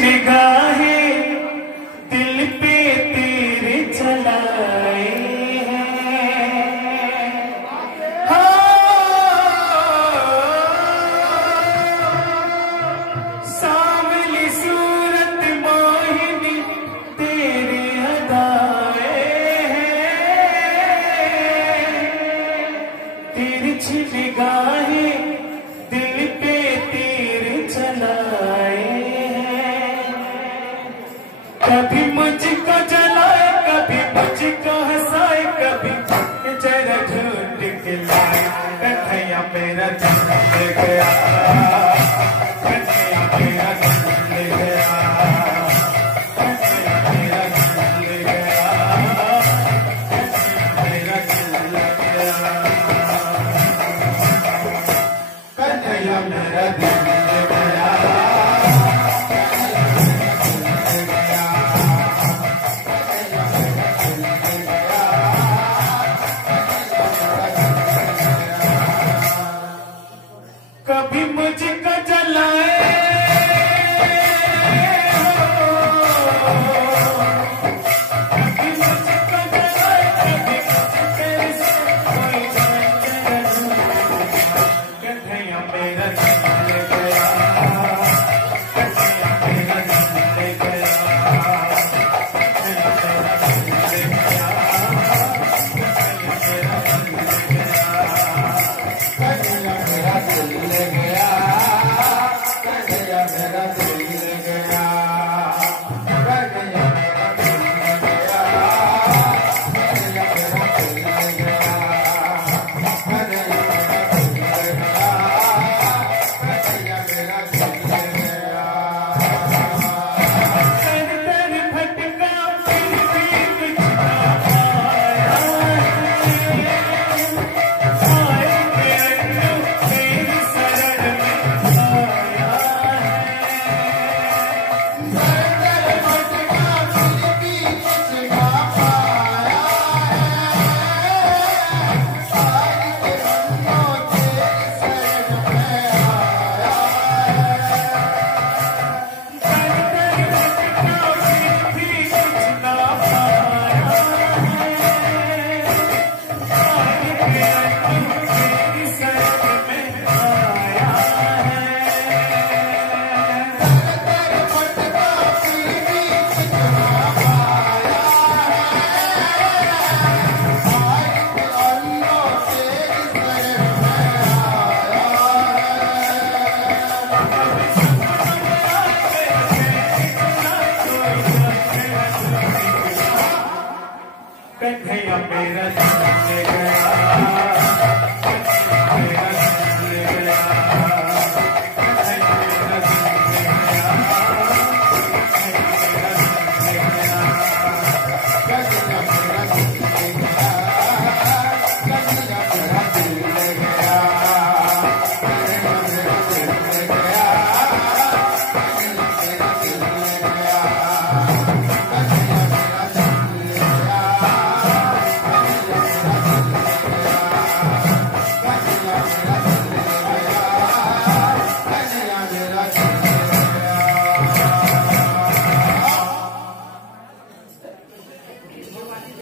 निगाहें दिल पे तेरे चलाए हैं। सांवली सूरत मोहिनी तेरी अदाएं हैं। तिरछी निगाहें दिल पे तेरे चलाए हैं। कभी मुझको जलाए, कभी मुझको हंसाए, कभी जरा झूठ खिलाए। कन्हैया मेरा दिल ले गया, कन्हैया मेरा दिल ले गया, कन्हैया मेरा दिल ले गया, कन्हैया मेरा दिल ले गया, कन्हैया मेरा दिल ले गया। कभी मुझको जलाए, कभी मुझको जलाए, कभी तेरे से कोई कन्हैया मेरा दिल ले गया, कन्हैया मेरा दिल ले गया, कन्हैया मेरा दिल ले गया, कन्हैया मेरा दिल ले गया, कन्हैया मेरा दिल ले गया, कन्हैया मेरा दिल ले गया, कन्हैया मेरा दिल ले गया, कन्हैया मेरा दिल ले गया, कन्हैया मेरा दिल ले गया, कन्हैया मेरा दिल ले गया। सर दर भटका फिर भी कुछ ना पाया है। आए के अन्नू तेरी शरण में आया है। सर दर भटका फिर भी कुछ ना पाया है। आए के अन्नू तेरी शरण में आया है। सर दर भटका फिर भी कुछ ना पाया है। आए के अन्नू तेरी शरण में आया है। कन्हैया मेरा दिल